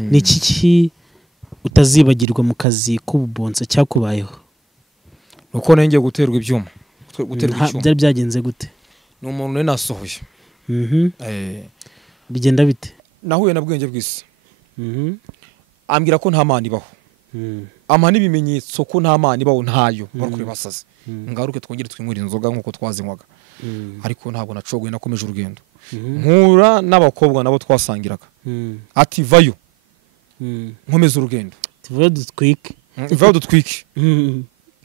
ni iki utazibagirwa mu kazi k'ububonsa cyakubayeho? nuko nenge guterwa ibyuma byari byagenze gute? ni umuntu nasohoye bigenda bite? nahuye na bwenge bw'isi ambwira ko nta mana ibaho amana ibimenyetso ko nta mana ibaho ntayo barukure basaze ngaruke twongere twinywira inzoga nkuko twazinywaga ariko ntabwo nacogoye nakomeje urugendo nkura n'abakobwa nabo twasangiraga ati vayo nkomeza urugendo vayo dutwike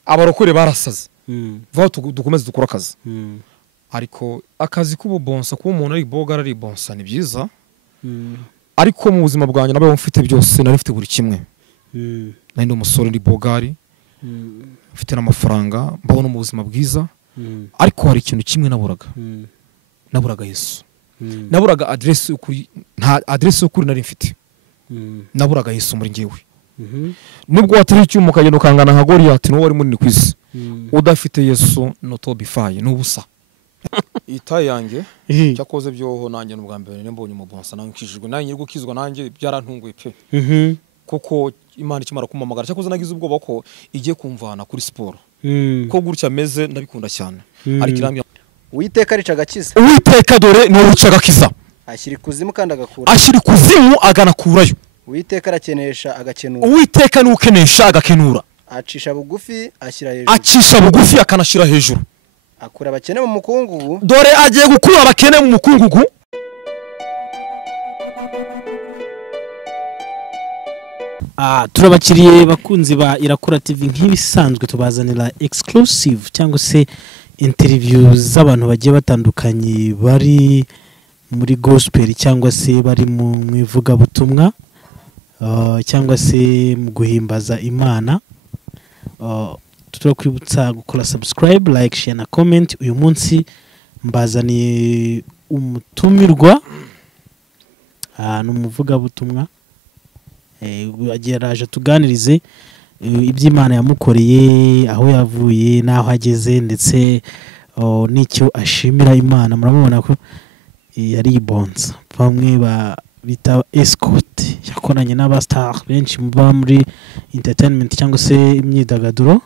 abarokore barasaze vayo dukomeze dukora akazi ariko akazi k'ububonsa kuba umuntu ari bogara ari bonsa ni byiza ariko mu buzima bwanjye nabaye mfite byose nari mfite buri kimwe nari ndi umusore ndi bogari mfite n'amafaranga mbabona mu buzima bwiza ariko hari ikintu kimwe naburaga Yesu naburaga adresse ukuri nta adresse ukuri nari mfite naburaga Yesu muri ngewe nubwo watari icyuma ukagenda ukangana nka Goliath no wari munini kwisi udafite Yesu no to bifaye n'ubusa itaye yanjye cyakoze byoho nanjye n'ubwa mbere nembonye umubonsa nankishijwe nanjye gukizwa nanjye byarantunguye pe kuko Imana ikimara kumamagara cyakoze nagize ubwoba ko igiye kumvana kuri sport ko gutya ameze ndabikunda cyane ari kiramya Uwiteka rica agakiza Uwiteka dore ni uruca agakiza ashyira ikuzimu kandi agakura ashyira ikuzimu aganakurayo Uwiteka arakenesha agakenura Uwiteka ni ukenesha agakenura acisha bugufi ashyira hejuru acisha bugufi akanashira hejuru akura abakene mu mukungugu dore agiye gukura abakene mu mukungugu turabakiriye bakunzi ba Irakura TV nk'ibisanzwe tubazanira exclusive cyangwa se interview z'abantu bagiye batandukanye bari muri gospel cyangwa se bari mu ivuga butumwa cyangwa se mu guhimbaza Imana. Turakwibutsa gukora subscribe, like, share na comment. Uyu munsi mbazaniye umutumirwa n'umuvuga butumwa ageraje tuganirize iby'Imana yamukoreye aho yavuye naho ageze ndetse n'icyo ashimira Imana. Murabona ko yari ibonsa bamwe bita escort yakoranye n'abastar benshi muba muri entertainment cyangwa se imyidagaduro.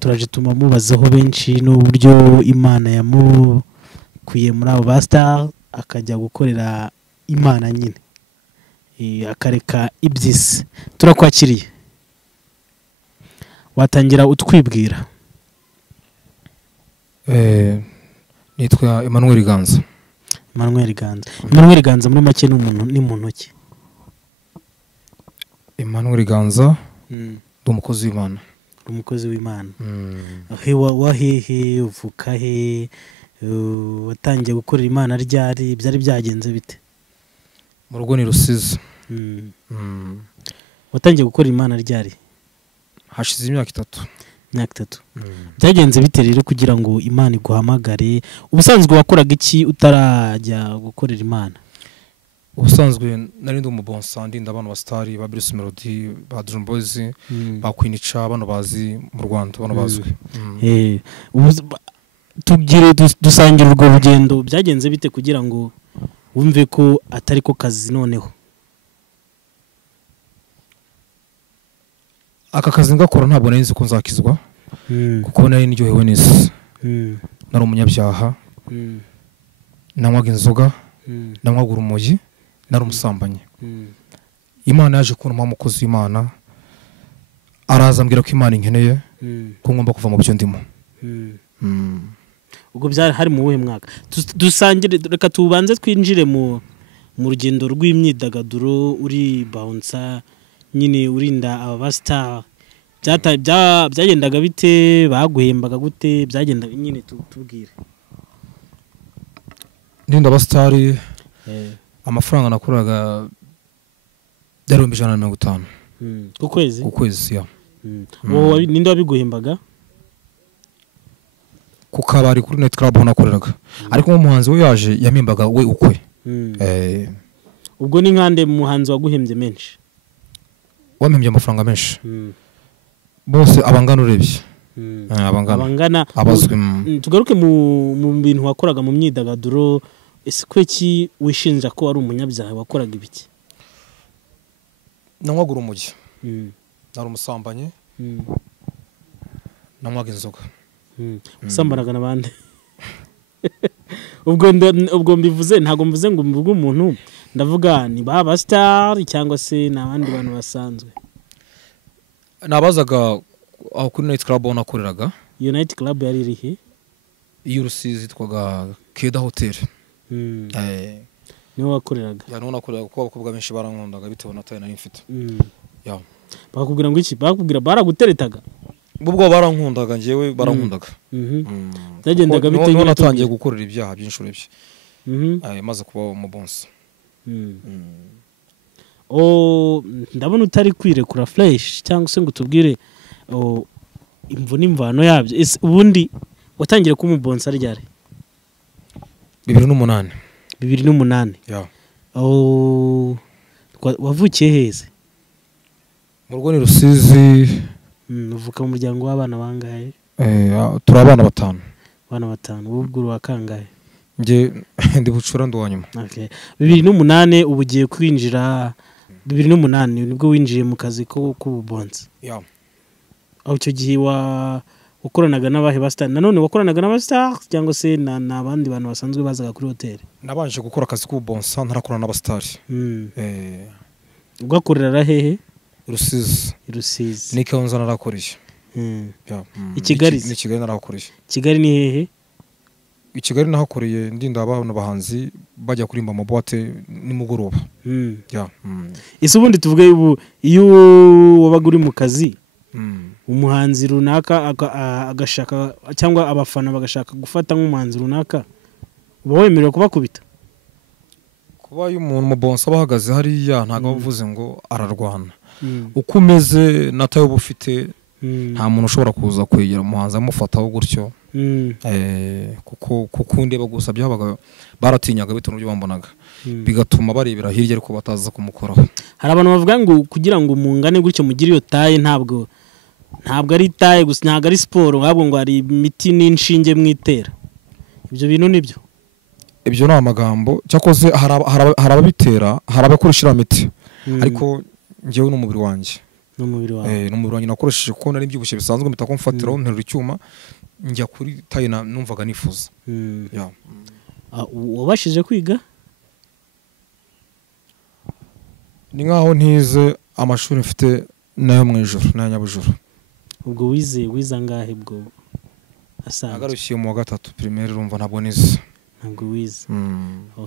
Turaje mubazaho benshi n'uburyo Imana yamukuye muri abo bastar akajya gukorera Imana nyine akareka ibyisi. Turakwakiriye, watangira utwibwira? nitwa Emmanuel Ganza. Emmanuel Ganza muri make ni muntu ki? Emmanuel Ganza umukozi w'Imana. Umukozi w'Imana. Wahehe uvuka he? Watangiye gukorera Imana ryari? Byari byagenze bite? Mu rugo ni Rusizi. Watangiye gukorera Imana ryari? Hashize imyaka 3. Imyaka 3. Byagenze bite rero kugira ngo Imana iguhamagare? Ubusanzwe wakoraga iki utarajya gukorera Imana? Ubusanzwe nari ndi umubonsa ndinda abantu bastari ba Bruce Melody ba Dream Boys ba Queenicha abantu bazi mu Rwanda abantu bazwi. Tugire dusangira urwo rugendo byagenze bite kugira ngo wumve ko atari ko kazi noneho? Aka kazi ngakora ntabwo nari nzi ko nzakizwa kuko nari ndyohewe neza. Nari umunyabyaha, nanywaga inzoga, nanywaga urumogi, nari umusambanyi. Imana yaje kunuma umukozi w'Imana araza ambwira ko Imana inkeneye ko ngomba kuva mu byo ndimo. Ubwo byari hari mu wuhe mwaka? Dusangire, reka tubanze twinjire mu rugendo rw'imyidagaduro uri bouncer nyine urinda abastar. Byagendaga bite? Baguhembaga gute? Byagendaga nyine tubwire. Ndinda abastari amafaranga nakoraga yari 150 ku kwezi. Ku kwezi ya. Wowe ninde wabiguhembaga? Ku kabari kuri Night Club nakoreraga. Ariko umuhanzi we yaje yamembaga we ukwe. Ubwo ni nkande muhanzi waguhembye menshi? Wamembye amafaranga menshi. Bose abangana urebye. Abangana abazwi. Tugaruke mu bintu wakoraga mu myidagaduro. Ese kweki wishinja ko ari umunyabyaha wakoraga ibiki? nanywaga urumogi Mm. nari umusambanyi Mm. nanywaga inzoga usambanaga n'abandi ubwo mbivuze ntabwo mvuze ngo mvuge umuntu ndavuga ni ba star cyangwa se n'abandi bantu basanzwe. nabazaga aho kuri night club aho nakoreraga United Club yari irihe? iyo Rusizi yitwaga Keda Hotel. Niho wakoreraga? Ya niho nakoreraga kuko abakobwa benshi barankundaga bitewe na tayi nari mfite. Ya bakubwira ngo iki? Bakubwira baraguteretaga? ubwo barankundaga njyewe barankundaga. Byagendaga bite? Niho natangiye gukorera ibyaha byinshuro bye. Maze kuba mu bonse. Ndabona utari kwirekura fresh cyangwa se ngo tubwire imvu n'imvano yabyo. Ubundi watangiye kuba umubonsa ryari? 2008. 2008. Ya. Wavukiye heze? Mu rugo ni Rusizi. Uvuka mu muryango w'abana bangahe? Turi abana 5. Abana 5. Ubwo uri wakangahe? Nge ndi bucura ndwanyuma. Okay. 2008 ubu ugiye kwinjira 2008 nibwo winjiye mu kazi ko kubonsa. Ya. Aho icyo gihe wakoranaga n'abahe ba star? Nanone wakoranaga n'aba star cyangwa se n'abandi bantu basanzwe bazaga kuri hotel? Nabanje gukora akazi k'ubonsa ntarakorana n'aba star. Ugakorera hehe? Rusizi. Rusizi. Ni Kayonza narakoreye. Ya. I Kigali? Ni Kigali narakoreye. Kigali ni hehe? I Kigali nahakoreye ndinda abantu bahanzi bajya kurimba mu boîte nimugoroba. Ya. Ese ubundi tuvuge ubu iyo wabaga uri mu kazi umuhanzi runaka agashaka cyangwa abafana bagashaka gufata nk'umuhanzi runaka uba wemerewe kubakubita? Kuba y'umuntu mu bonsa bahagaze hariya ntago bavuze ngo ararwana. Uko umeze natayo ubufite nta muntu ushobora kuza kwegera umuhanzi amufataho gutyo. Kuko ndeba gusa byabaga baratinyaga bito n'ubyo bambonaga bigatuma barebera hirya ariko bataza kumukoraho. Hari abantu bavuga ngo kugira ngo umungane gutyo mugire iyo taye ntabwo ari taye gusa, ntabwo ari siporo, ahubwo ngo hari imiti n'inshinge mwitera. Ibyo bintu nibyo? Ibyo ni amagambo cyakoze hari ababitera, hari abakoresha imiti ariko njyewe n'umubiri wanjye. N'umubiri wawe? N'umubiri wanjye nakoresheje kuko nari byibushye bisanzwe mpita kumfatiraho nterura icyuma njya kuri taye numvaga nifuza. Ya. Wabashije kwiga? Ni nkaho ntize amashuri mfite nayo mu ijoro na Nyabujuru. Ubwo wize angahe bwo? Asanzwe nagarukiye mu wa 3 primaire urumva ntabwo nize. Ntabwo wize?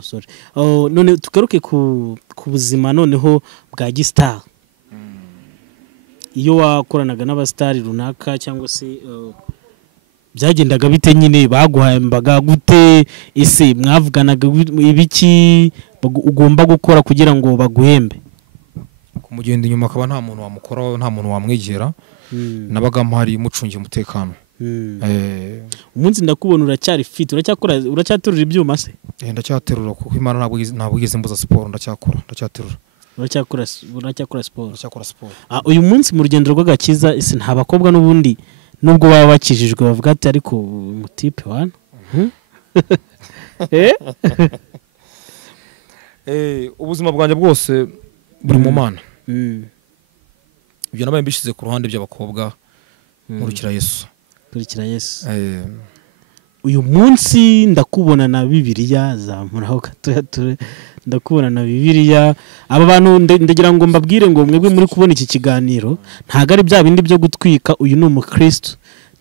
Sorry. None tugaruke ku buzima noneho bwa gistar. Iyo wakoranaga n'abastari runaka cyangwa se byagendaga bite nyine? Baguhembaga gute? Ese mwavuganaga ibiki ugomba gukora kugira ngo baguhembe? Kumugenda inyuma akaba nta muntu wamukoraho, nta muntu wamwegera. Nabaga mpari mucungiye umutekano. Umunsi ndakubona uracyari fit, uracyaterura ibyuma se? Ndacyaterura kuko Imana ntabwo igeze mbuza siporo, ndacyaterura. Uracyakora siporo. Uyu munsi mu rugendo rw'agakiza ese nta bakobwa n'ubundi nubwo baba bakijijwe bavuga ati ariko umutipe wana? Ubuzima bwanjye bwose buri mu Mana. Ibyo nabaye mbishize ku ruhande by'abakobwa nkurikira Yesu. Kurikira Yesu. Uyu munsi ndakubona na Bibiliya, zamuraho gatoya ndakubona na Bibiliya. Aba bantu ndagira ngo mbabwire ngo mwebwe muri kubona iki kiganiro ntago ari bya bindi byo gutwika. Uyu ni umukristo,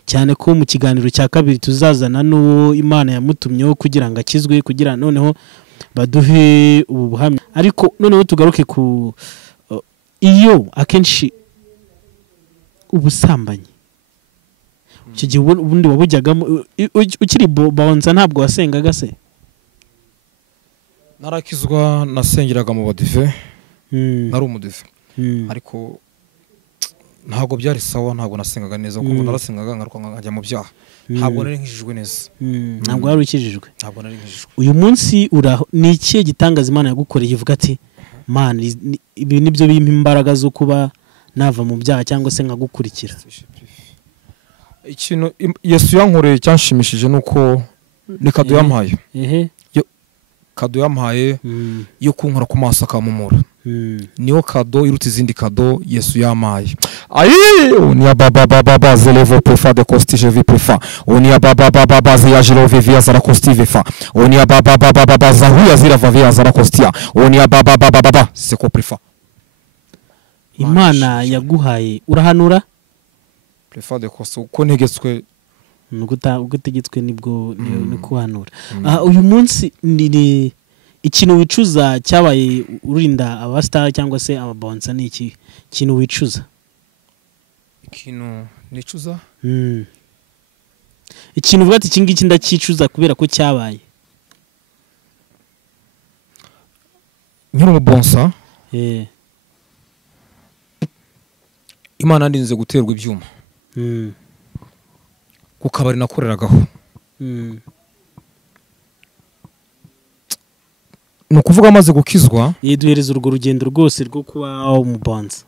cyane ko mu kiganiro cya kabiri tuzazana n'uwo Imana yamutumyeho kugira ngo akizwe, kugira noneho baduhe ubu buhamya. Ariko noneho tugaruke ku iyo akenshi ubusambanyi icyo gihe ubundi wabujyagamo ukiri bonza ntabwo wasengaga se? Narakizwa nasengeraga mu badive. Nari umudive ariko ntabwo byari sawa, ntabwo nasengaga neza kuko narasengaga ngaruka nkajya mu byaha. Ntabwo nari nkijijwe neza. Ntabwo wari ukijijwe? Ntabwo nari nkijijwe. Uyu munsi ni ikihe gitangaza Imana yagukoreye ivuga ati man ibi nibyo bimpa imbaraga zo kuba nava mu byaha cyangwa se nkagukurikira? Ikintu Yesu yankoreye cyanshimishije nuko ni kado yampaye. Kado yampaye yo kunkora ku maso akamumura. niyo kado iruta izindi kado Yesu yamaye. Ayi unia baba zelevo prefa de costige vi prefa unia baba ya jiro vivia zara costive fa unia baba zahuya zira vavia zara costia unia baba seko prefa. Imana yaguhaye urahanura prefa de cost uko ntegetswe ugutegetswe nibwo ni kuhanura. Uyu munsi ni ikintu wicuza cyabaye urinda abastar cyangwa se ababonsa ni iki kintu wicuza? Ikintu nicuza ikintu uvuga ati iki ngiki ndakicuza kubera ko cyabaye nkiri umubonsa Imana ndinze guterwa ibyuma ku kabari nakoreragaho. Ni ukuvuga amaze gukizwa duhereza urwo rugendo rwose rwo kuba umubonsa.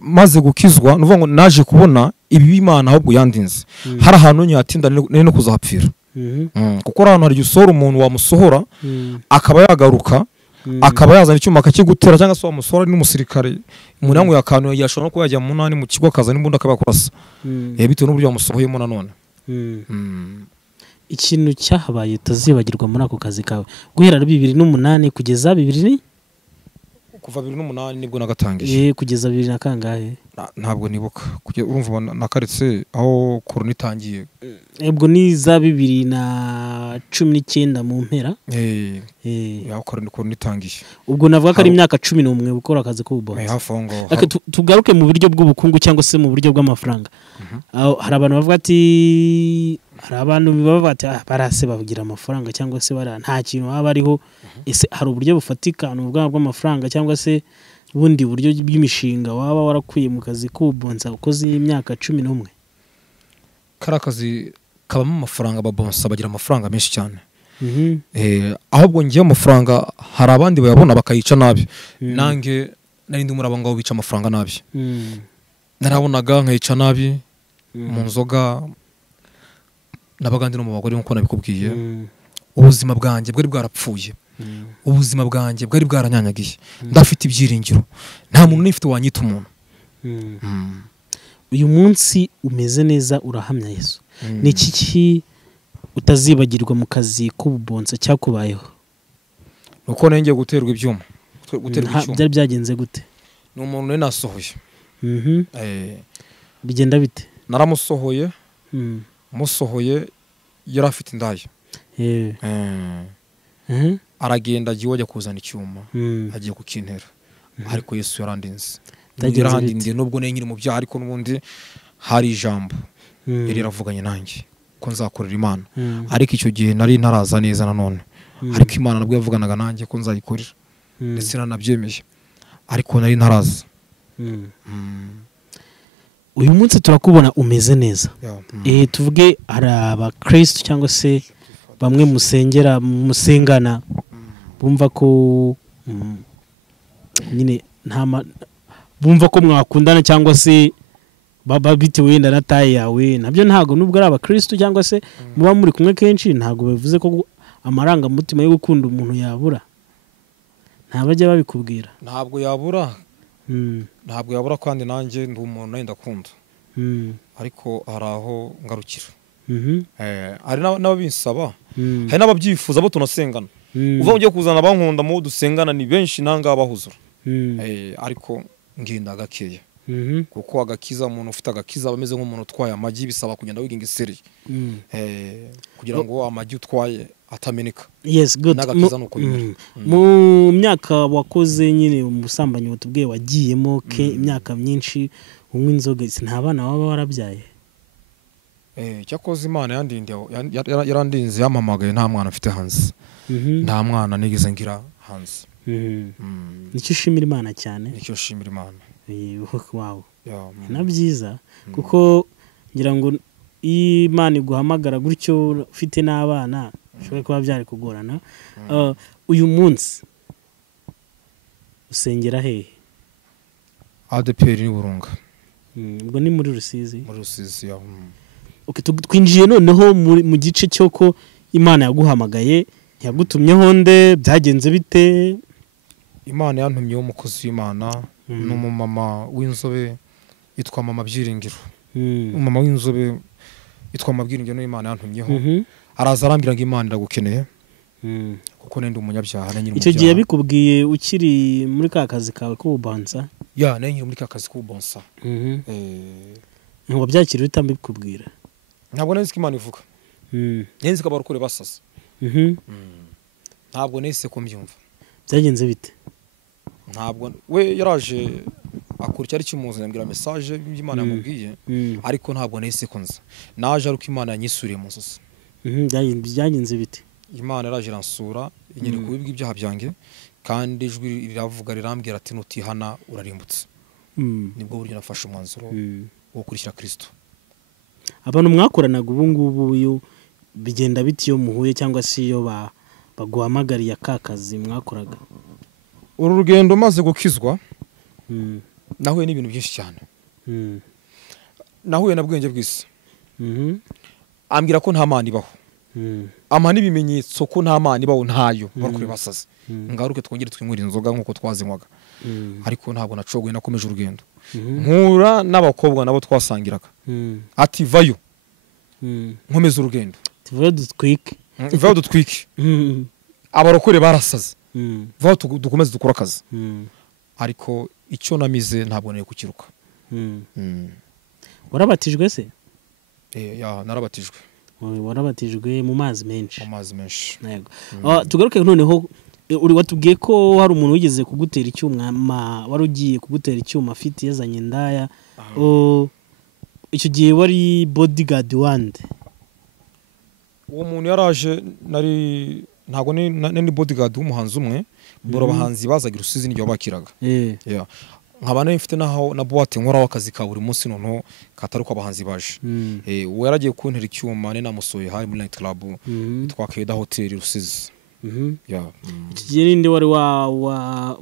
Maze gukizwa nuvuga ngo naje kubona ibi Imana ahubwo yandinze hari ahantu nyatinda no kuzapfira kuko ahantu hari gusora umuntu wamusohora akaba yagaruka akaba yazana icyuma akakigutera cyangwa se wamusora n'umusirikare umuntu yangu yakantu yashobora no kuba yajya mu nani mu kigo akaza n'imbunda akabakurasa bitewe n'uburyo wamusohoyemo nanone. Ikintu cyahabaye utazibagirwa muri ako kazi kawe guhera 2008 kugeza 2000 kuva 2008 nibwo nagatangiye kugeza 2000 na kangahe ntabwo nibuka urumva nakaretse aho korona itangiye ubwo ni za 2019 mu mpera ya korona itangiye ubwo navuga ko ari imyaka 11 gukora akazi k'ububonsa. Tugaruke mu buryo bw'ubukungu cyangwa se mu buryo bw'amafaranga. Hari abantu bavuga ati hari abantu baba bati barase bavugira amafaranga cyangwa se nta kintu baba ariho. Ese hari uburyo bufatika n'ubwa bw'amafaranga cyangwa se ubundi buryo bw'imishinga waba warakuye mu kazi k'ububonsa ukoze imyaka 11? Karakazi kabamo amafaranga babonsa bagira amafaranga menshi cyane. Ahubwo ngiye amafaranga hari abandi bayabona bakayica nabi. Nange nari ndi murabanga ngo bica amafaranga nabi. Narabonaga nkayica nabi mu nzoga nabagandi no mu bagore nko nabikubwiye. Ubuzima bwanjye bwari bwarapfuye. Ubuzima bwanjye bwari bwaranyanyagiye. Ndafite ibyiringiro nta muntu nifite wanyita umuntu. Uyu munsi umeze neza urahamya Yesu. Ni iki utazibagirwa mu kazi k'ububonsa cyakubayeho? Nuko nenge guterwa ibyuma. Byari byagenze gute? Ni umuntu ne nasohoye. Bigenda bite? Naramusohoye. Musohoye yari afite indaya. Aragenda agiye wajya kuzana icyuma agiye kukintera ariko Yesu yarandinze. Yarandindiye nubwo ne nyiri mu byaha ariko nubundi hari ijambo yari ravuganye nanjye ko nzakorera Imana ariko icyo gihe nari ntaraza neza nanone ariko Imana nabwo yavuganaga nanjye ko nzayikorera ndetse nanabyemeye ariko nari ntaraza. Uyu munsi turakubona umeze neza. Tuvuge hari abakristo cyangwa se bamwe musengana bumva ko nyine bumva ko mwakundana cyangwa se baba bitewe wenda na taye yawe nabyo ntago nubwo ari abakristo cyangwa se muba muri kumwe kenshi ntago bivuze ko amaranga mutima yo gukunda umuntu yabura. Ntabajya babikubwira. Ntabwo yabura. Ntabwo yabura kandi nanjye ndi umuntu nayo ndakunda. Ariko hari aho ngarukira. Hari n'ababinsaba hari n'ababyifuza bo tunasengana. Uva ugiye kuzana abankunda mu dusengana ni benshi nanga bahuzura. Ariko ngenda gakeya. Kuko agakiza umuntu ufite agakiza bameze nk'umuntu utwaye amagi bisaba kugenda wiginga iseri. Kugira ngo amagi utwaye atameneka. Yes, good. Mu myaka wakoze nyine umusambanyi utubwiye wagiyemo imyaka myinshi unywa inzoga nta bana baba warabyaye? Cyakoze Imana yarandinze yampamagaye nta mwana mfite hanze. Nta mwana nigeze ngira hanze. Nicyo ushimira Imana cyane? Nicyo ushimira Imana. Wow. Na byiza kuko ngira ngo Imana iguhamagara gutyo ufite n'abana ushobora kuba byari kugorana. Uyu munsi usengera hehe? ADPR ni Burunga. Ubwo ni muri Rusizi? Muri Rusizi ya. Twinjiye noneho mu gice cyo ko Imana yaguhamagaye yagutumyeho nde byagenze bite? Imana yantumyeho umukozi w'Imana n'umumama w'inzobe yitwa Mama Byiringiro. Umumama w'inzobe yitwa Mama Byiringiro n'Imana yantumyeho. Araza arambwira ngo Imana iragukeneye. Kuko nende umunyabyaha na nyiri. Icyo gihe yabikubwiye ukiri muri ka kazi kawe k'ubonsa? Ya, na nyiri muri ka kazi k'ubonsa. Ngo byakira bitambikubwira. Ntabwo nzi ko Imana ivuga. Nzi ko abarokore basaza. Ntabwo nese ko mbyumva. Byagenze bite? Ntabwo we yaraje akora cyari kimuzanye ambwira message y'Imana yamubwiye, ariko ntabwo nese ko nza. Naje aruko Imana yanyisuriye mu nzozi. Byagenze bite? Imana yaraje iransura inyere kubibwa ibyaha byanjye, kandi ijwi riravuga rirambwira ati nutihana urarimbutse. Nibwo buryo nafashe umwanzuro wo kurikira Kristo. Abantu mwakoranaga ubu ngubu yo bigenda biti yo muhuye cyangwa se iyo baguhamagariye akakazi mwakoraga? Uru rugendo maze gukizwa nahuye n'ibintu byinshi cyane. Nahuye na bwenge bw'isi. Ambwira ko nta Mana ibaho. Amana ibimenyetso ko nta Mana ibaho ntayo barukure basaze. Ngaruke twongere twinywera inzoga nkuko twazinywaga. Ariko ntabwo nacogoye nakomeje urugendo. Nkura n'abakobwa nabo twasangiraga. Ati vayo. Nkomeza urugendo. Tuvuye dutwike. Vayo dutwike. Abarokore barasaze. Vayo dukomeze dukora akazi. Ariko icyo namize ntabwo nari kukiruka. Warabatijwe se? Ya, narabatijwe. Warabatijwe mu mazi menshi. Mu mazi menshi. Yego. Tugaruke noneho uri watubwiye ko hari umuntu wigeze kugutera icyuma, wari ugiye kugutera icyuma afite yazanye indaya. Icyo gihe wari bodyguard wande? Uwo muntu yaraje ntago ni bodyguard w'umuhanzi umwe, bora abahanzi bazagira Rusizi n'ibyo bakiraga. Yeah. Nkaba nari mfite naho na boîte nkora akazi ka buri munsi noneho kataruko abahanzi baje. We yaragiye kuntera icyuma namusoye hari muri night club twakeda hotel Rusizi. Yeah. Iki gihe ninde wari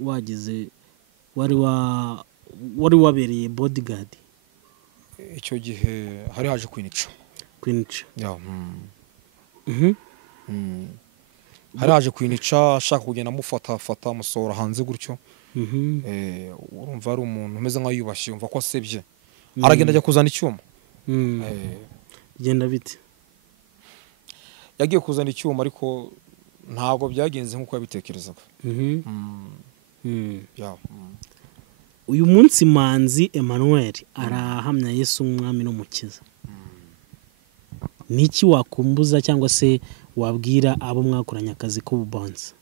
wagize wari wabereye bodyguard? Icyo gihe hari haje Queencha. Yeah. Hari haje Queencha ashaka kugenda mufata musora hanze gutyo. Urumva ari umuntu umeze nka yubashye, umva ko asebye. Aragenda ajya kuzana icyuma. Genda bite? Yagiye kuzana icyuma ariko ntabwo byagenze nkuko yabitekerezaga. Yeah. Uyu munsi Manzi Emmanuel arahamya Yesu nk'umwami n'umukiza. Niki wakumbuza cyangwa se wabwira abo mwakoranye akazi k'ubonsa?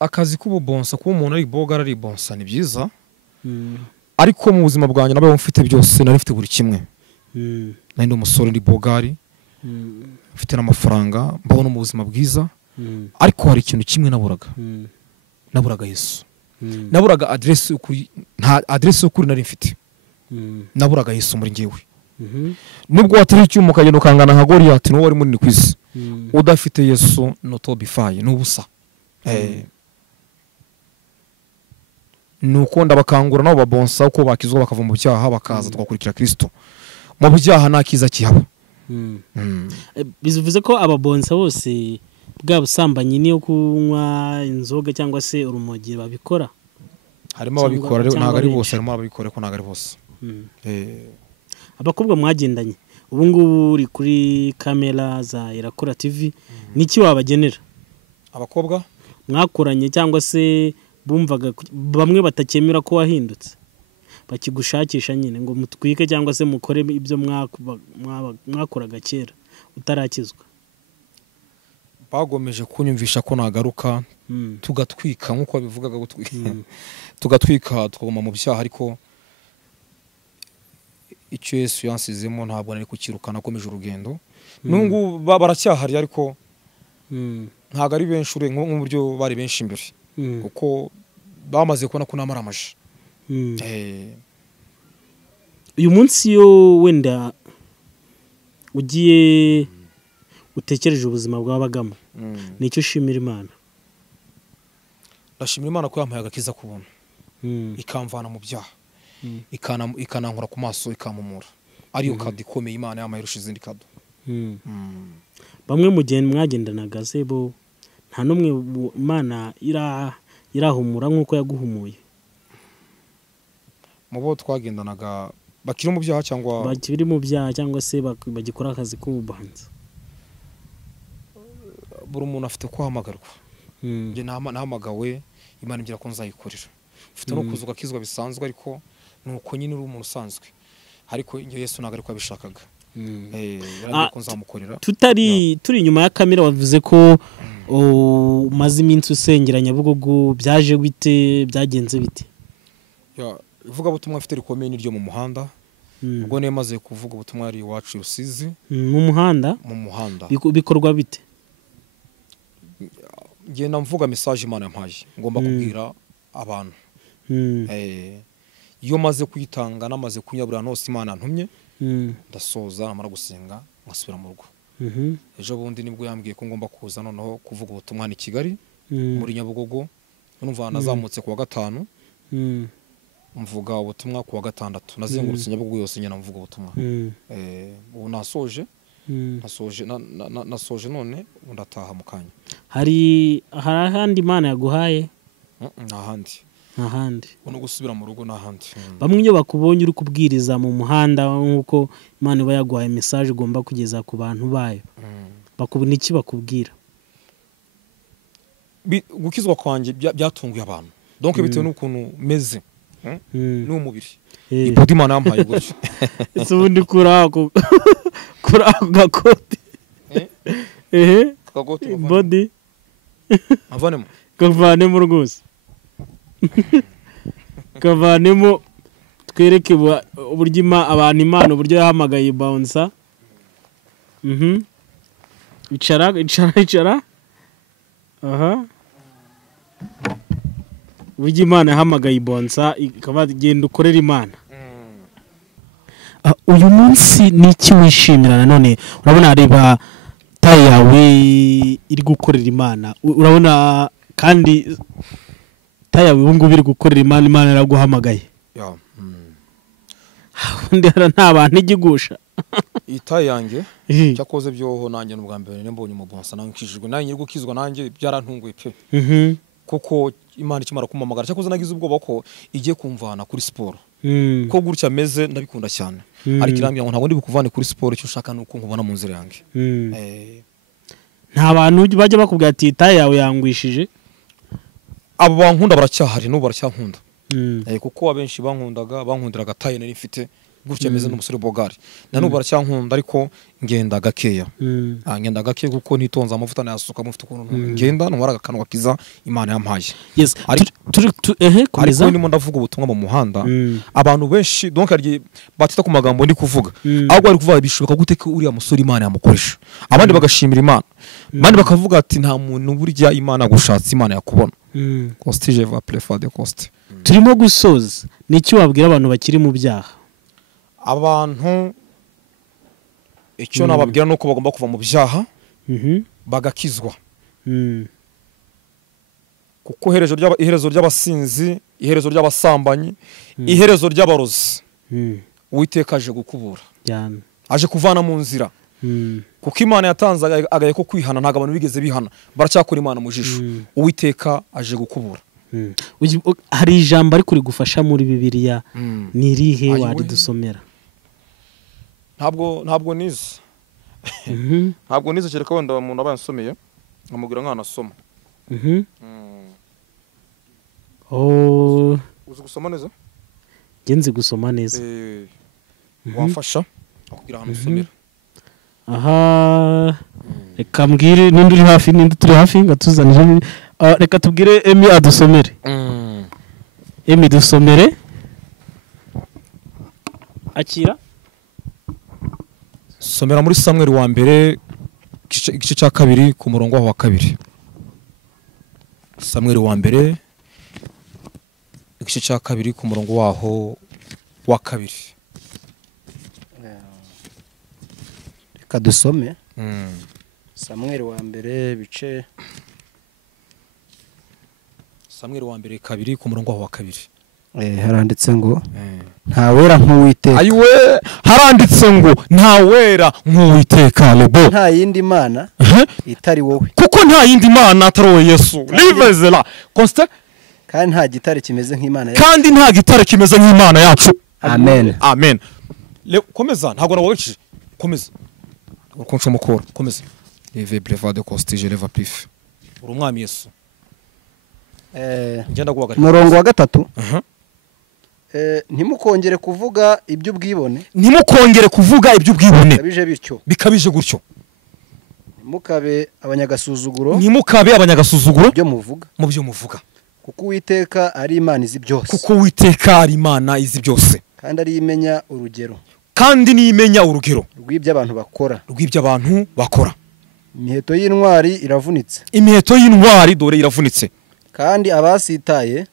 Akazi k'ubonsa kuba umuntu ari bogara ari bonsa ni byiza. Ariko mu buzima bwanjye nabaye mfite byose, nari mfite buri kimwe. Nari ndi umusore ndi bogari. Mfite n'amafaranga, mbabona mu buzima bwiza. Ariko hari ikintu kimwe naburaga Yesu. Naburaga adresse ukuri, nta adresse ukuri nari mfite. Naburaga Yesu muri ngewe. Nubwo watari icyuma ukagenda ukangana nka Goliath no wari munini kwisi. Udafite Yesu no to be fire n'ubusa. Nuko ndabakangura nabo babonsa uko bakizwa bakava mu byaha bakaza twakurikira Kristo. Mu byaha nakiza kihaba. Bivuze ko ababonsa bose bwa busambanyi niyo kunywa inzoga cyangwa se urumogi babikora? Harimo ababikora ntago ari bose, harimo ababikora ko ntago ari bose. Abakobwa mwagendanye ubu ngubu uri kuri kamera za Irakora TV, niki wabagenera? Abakobwa mwakoranye cyangwa se bumvaga bamwe batakemera ko wahindutse, bakigushakisha nyine ngo mutwike cyangwa se mukore ibyo mwakoraga kera utarakizwa? Bagomeje kunyumvisha ko nagaruka tugatwika nkuko bivugaga gutwika. Tugatwika tukaguma mu byaha, ariko icyo Yesu yansizemo ntabwo nari kukirukana, nakomeje urugendo. Nungu baracyahari ariko ntago ari benshi nk'uburyo bari benshi imbere, kuko bamaze kubona ko namaramaje. Uyu munsi yo wenda ugiye utekereje ubuzima bw'abagamo, nicyo ushimira Imana? Ndashimira Imana ko yampaye agakiza ku buntu, ikamvana mu byaha, ikanankura ku maso, ikamumura. Ariyo kado ikomeye Imana yampaye irusha izindi kado. Bamwe mu gihe mwagendanaga se bo nta n'umwe Imana irahumura nk'uko yaguhumuye mu bo twagendanaga bakiri mu byaha cyangwa bakiri mu byaha cyangwa se bagikora akazi k'ububanza. buri umuntu afite kwahamagarwa. Njye nahamagawe Imana imbwira ko nzayikorera. Ufite no kuzuka kizwa bisanzwe ariko nuko nyine uri umuntu usanzwe. Ariko njye Yesu ntabwo ariko abishakaga. Yarambwiye ko nzamukorera. Turi inyuma ya kamera wavuze ko umaze iminsi usengera Nyabugogo, byaje bite, byagenze bite? Ivuga butumwa afite rikomeye niryo mu muhanda. Ubwo ne maze kuvuga ubutumwa ari iwacu Rusizi. Mu muhanda? Mu muhanda. Bikorwa bite? Ngenda mvuga message Imana yampaye. Ngomba kubwira abantu. Iyo maze kuyitanga namaze kunyabura nose Imana ntumye. Ndasoza namara gusenga ngasubira mu rugo. Ejo bundi nibwo yambwiye ko ngomba kuza noneho kuvuga ubutumwa ni Kigali muri Nyabugogo. Numva nazamutse ku wa gatanu. Mvuga ubutumwa ku wa gatandatu. Nazengurutse Nyabugogo yose nyina mvuga ubutumwa. Ubu nasoje. Nasoje none ndataha mu kanya. Hari ahandi Imana yaguhaye? Ahandi. Uno gusubira mu rugo n'ahandi. Bamwe iyo bakubonye uri kubwiriza mu muhanda nkuko Imana iba yaguhaye message ugomba kugeza ku bantu bayo. Bakubona iki bakubwira? Gukizwa kwanjye byatunguye abantu. Donc bitewe n'ukuntu meze. N'umubiri. Ibudi Imana yampaye gutyo. Ese ubundi kurako gakoti. Kagoti body. Avanemo. Kavanemo rwose. Kavanemo twereke uburyo abantu Imana uburyo yahamagaye bouncer. Icara. Aha. Uburyo Imana yahamagaye bouncer ikaba genda ukorera Imana. Uyu munsi niki wishimira nanone? Urabona areba tayi yawe iri gukorera Imana. Urabona kandi tayi yawe ubu ngubu iri gukorera Imana, Imana yaraguhamagaye. Undi nta bantu igigusha. Itayi yanjye cyakoze byoho nanjye n'ubwa mbere nembonye umubonsa nankishijwe nanjye gukizwa nanjye byarantunguye pe. Kuko Imana ikimara kumamagara cyakoze nagize ubwoba ko igiye kumvana kuri siporo. Ko gutya ameze ndabikunda cyane. Ariko irambye ngo ntabwo ndi bukuvane kuri siporo, icyo ushaka nuko nkubona mu nzira yanjye. Nta bantu bajya bakubwira ati tayi yawe yangwishije? Abo bankunda baracyahari n'ubu baracyankunda. Kuko abenshi bankundiraga tayi nari mfite gutya ameze n'umusore Bogari. Na n'ubu baracyankunda ariko ngenda gakeya. Ngenda gake kuko nitonza amavuta nayasuka mufite ukuntu ngenda numara gakanwa kiza Imana yampaye. Yes. Komeza. Ariko ndimo ndavuga ubutumwa mu muhanda. Abantu benshi donc ari batita ku magambo ndi kuvuga. Ahubwo ari kuvuga bishoboka gute ko uriya musore Imana yamukoresha. Abandi bagashimira Imana. Abandi bakavuga ati nta muntu burya Imana gushatse Imana yakubona. Coste je vais appeler de Coste. Turimo gusoza. Niki wabwira abantu bakiri mu byaha? Abantu icyo nababwira nuko bagomba kuva mu byaha bagakizwa. Kuko iherezo ry'abasinzi, iherezo ry'abasambanyi, iherezo ry'abarozi. Uwiteka aje gukubura. Aje kuvana mu nzira. Kuko Imana yatanze agaye ko kwihana ntago abantu bigeze bihana. Baracyakora Imana mu jisho. Uwiteka aje gukubura. Hari ijambo ari kuri gufasha muri Bibiliya ni irihe wari dusomera? Ntabwo nize. Ntabwo nize cyereka wenda umuntu abansomeye nkamubwira nkana asoma. Uzi gusoma neza? Genze gusoma neza. Wamfasha kugira ahantu usomera. Aha, reka mbwire nindi uri hafi nindi turi hafi ngatuzanije. Reka tubwire Emi adusomere. Emi dusomere. Akira. Somera muri Samuel wa mbere igice cya kabiri ku murongo wa kabiri. Samuel wa mbere igice cya kabiri ku murongo waho wa kabiri. Reka dusome. Samuel wa mbere bice Samuel wa mbere kabiri ku murongo wa kabiri. Haranditse ngo ntawera nk'Uwiteka. Ayiwe haranditse ngo ntawera nk'Uwiteka lebo. Nta yindi Mana itari wowe kuko nta yindi mana atari wowe Yesu livezela constant kandi nta gitare kimeze nk'Imana yacu. kandi nta gitare kimeze nk'Imana yacu. Amen. Amen. Komeza ntago nawoweje komeza ukonca mukora komeza leve breva de costige leva pif uri umwami Yesu. Ngenda guhagarika umurongo wa 3 ntimukongere kuvuga iby'ubwibone ntimukongere kuvuga iby'ubwibone bikabije gutyo ntimukabe abanyagasuzuguro mu byo muvuga kuko Uwiteka ari Imana izi byose kandi ari imenya urugero rw'iby'abantu bakora imiheto y'intwari dore iravunitse kandi abasitaye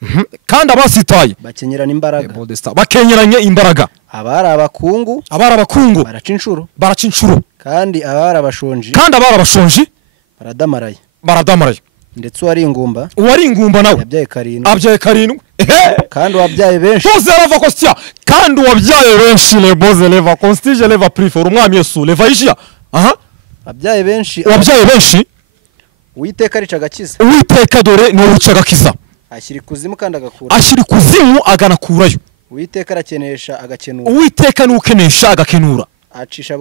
bakenyeranye imbaraga abari abakungu baraca inshuro kandi abari abashonji baradamaraye ndetse uwari ingumba nawe yabyaye 7 kandi uwabyaye benshi le boze leva constige leva prefer umwami Yesu leva ijia wabyaye benshi Uwiteka arica agakiza Uwiteka dore ni uruca agakiza ashyira ikuzimu kandi aganakurayo Uwiteka arakenesha agakenura acisha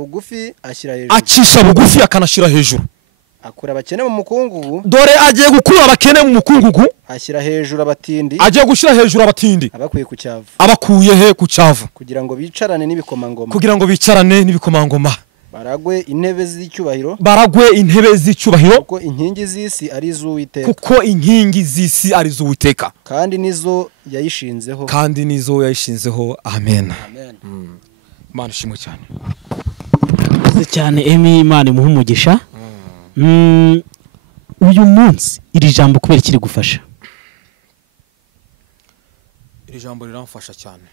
bugufi akanashyira hejuru akura abakene mu mukungugu dore agiye gukura abakene mu mukungugu ashyira hejuru abatindi abakuye ku cyavu kugira ngo bicarane n'ibikomangoma baragwe intebe z'icyubahiro kuko inkingi z'isi ari iz'Uwiteka kandi nizo yayishinzeho amen. Imana ishimwe cyane Imana imuha umugisha. Uyu munsi iri jambo kubera kiri gufasha iri jambo riramfasha cyane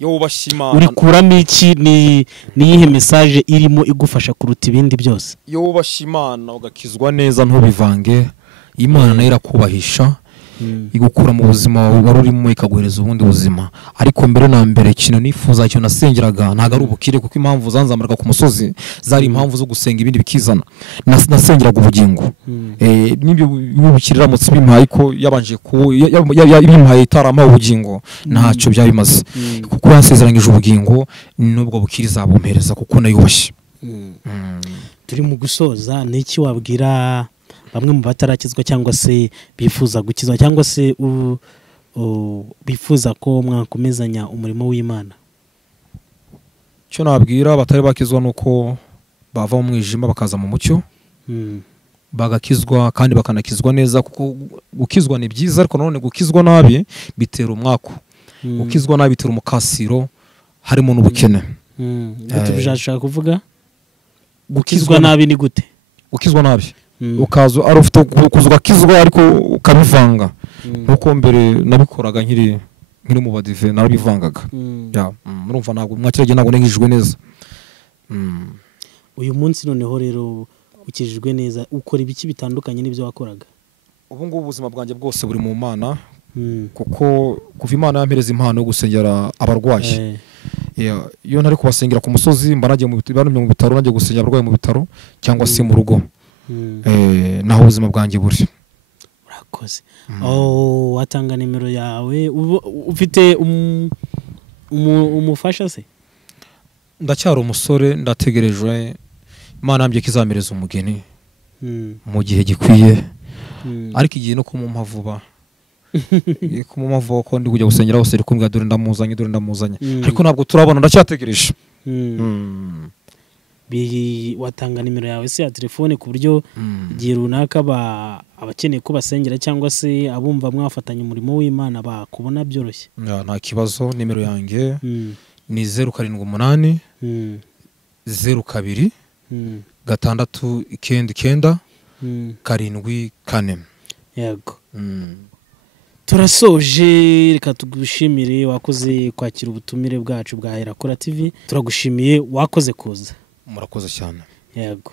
yo ubashima uri kuramo iki ni yihe message irimo igufasha kuruta ibindi byose yo ubashimana ugakizwa neza ntubivange Imana nayo irakubahisha igukura mu buzima wari urimo ikaguhereza ubundi buzima ariko mbere na mbere kino nifuza cyo nasengeraga ntago ari ubukire kuko impamvu zanzamaraga ku musozi zari impamvu zo gusenga ibindi bikizana nasengeraga ubugingo nibyo bibukirira mu tsibimpaye ko yabanje ku yabimpaye itarama ubugingo ntacyo byabimaze kuko yasezeranyije ubugingo nubwo bukiriza bumpereza kuko nayubashye. Turi mu gusoza n'iki wabwira bamwe mu batarakizwa cyangwa se bifuza gukizwa cyangwa se bifuza ko mwakomezanya umurimo w'Imana? Cyo nabwira batari bakizwa nuko bava mu mwijima bakaza mu mucyo bagakizwa kandi bakanakizwa neza kuko gukizwa ni byiza ariko none gukizwa nabi bitera umwako gukizwa nabi bitera umukasiro harimo n'ubukene. Tubishaka kuvuga gukizwa nabi ni gute? Gukizwa nabi ukazo ari ufite kuzwa kizwa ariko ukabivanga nkuko mbere nabikoraga nkiri mu badive narabivangaga murumva ntabwo mwakirage ntabwo nengijwe neza. Uyu munsi noneho rero ukijijwe neza ukora ibiki bitandukanye n'ibyo wakoraga? Ubu ngubu ubuzima bwanjye bwose buri mu Mana kuko kuva Imana yampereza impano yo gusengera abarwayi iyo ntari kubasengera ku musozi mbanagiye mu bitaro nanjye gusengera abarwayi mu bitaro cyangwa se mu rugo naho ubuzima bwanjye buri. Urakoze. Watanga nimero yawe ufite umufasha se? Ndacyari umusore ndategerejwe Imana yambye kizamereza umugeni mu gihe gikwiye ariko igihe no kumumpa vuba ko ndi kujya gusengera hose ari kumbwira dore ndamuzanye ariko ntabwo turabona ndacyategereje. Watanga nimero yawe se ya telefone ku buryo igihe runaka abakeneye ko basengera cyangwa se abumva mwafatanya umurimo w'Imana bakubona byoroshye? Nta kibazo. Nimero yanjye ni 078 02 699 74. Yego. Turasoje, reka tugushimire wakoze kwakira ubutumire bwacu bwa Irakora TV. Turagushimiye wakoze kuza. Murakoze cyane. Yego.